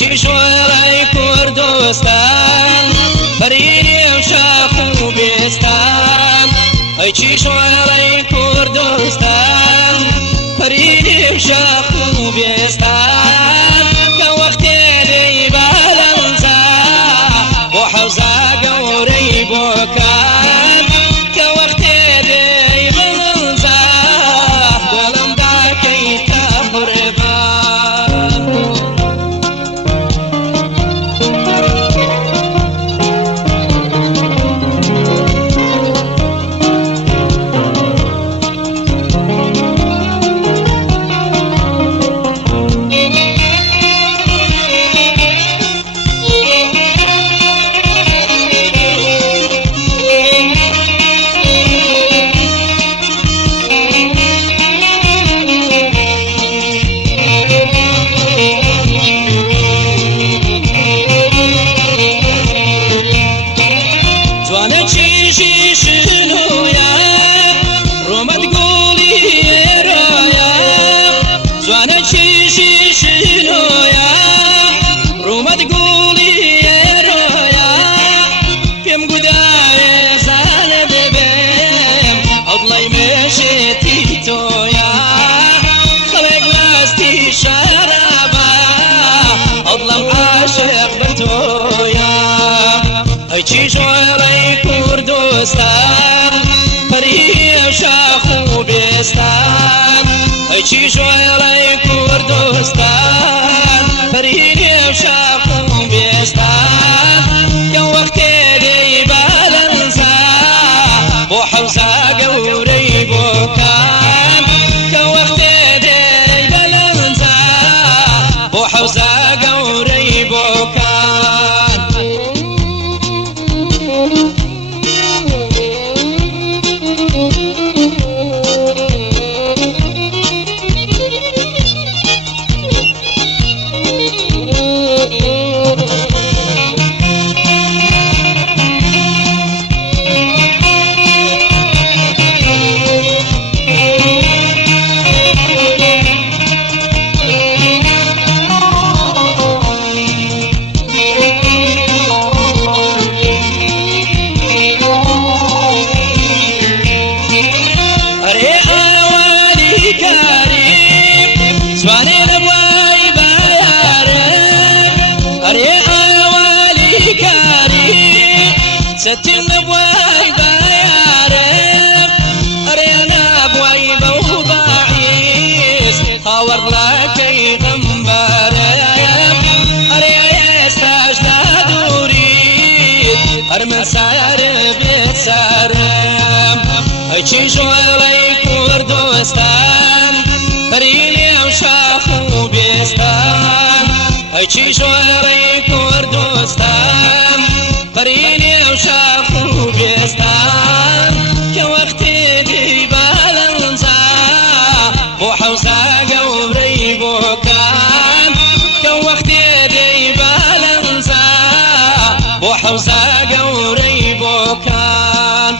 چشوارای کردستان فرینی و شاخ و بیستان ای چشوارای کردستان فرینی و شاخ و بیستان که وقتی دی بالنزا و حوزا گوری بکان که وقتی دی بالنزا دلم دا کی تقربان چشوارای کردستان فرینی و شاخ و بیستان ای چشوارای کردستان فرینی و شاخ و بیستان که وقتی دی بالنزا و حوزا گوری بکان که وقتی دی بالنزا و حوزا گوری بکان ستين بواي بايارب أريانا بواي بو باعيس هاور لكي غنبارب أريا يستاجنا دوريد أرمن سارب يتسارب أيشي شوالي كردوستان فريلي وشاخو بيستان أيشي شوالي كردوستان فريلي وشاخو بيستان كوقت دي بالنزا وحوزا قوري بوكان كوقت دي بالنزا وحوزا قوري بوكان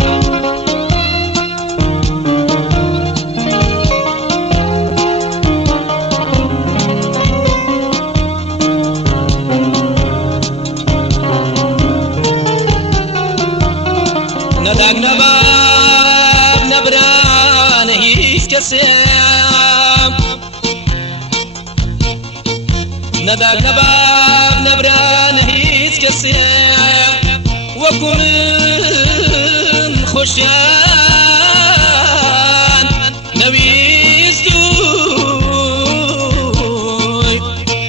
نداق نباب نبران هيس كسيام نداق نباب نبران هيس كسيام وكل خشيان نبيس دوي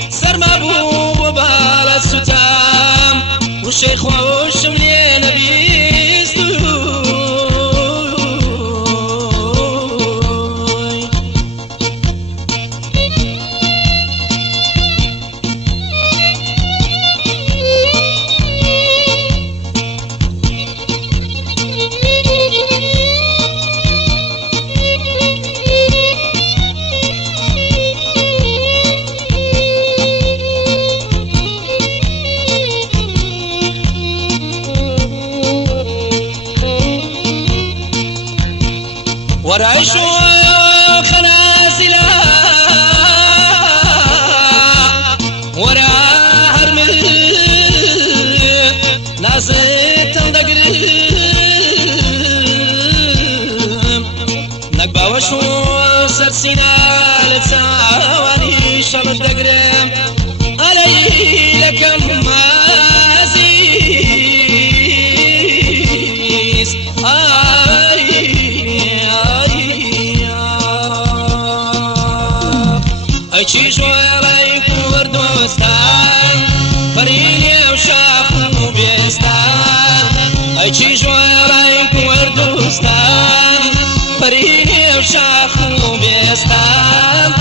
سر مبوب وبال الستام والشيخ والشملي نبيس دوي ورعشوا خنازلا ورا هرمل نازت تندقل نقبا وشو سرسينا لتساواني شرط دقرم علي لكم مازيس أيشي شوالي كردوستان فريلي وشاخو بيستان أيشي شوالي كردوستان فريلي وشاخو بيستان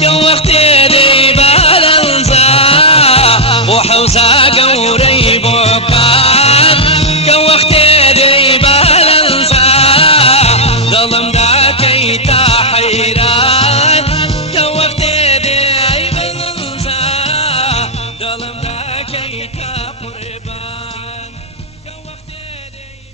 كوقت دي بالنزا وحوزا قوري بوكان كوقت دي بالنزا ظلم داكي تحيران كوقت دي بالنزا ظلم داكي تقربان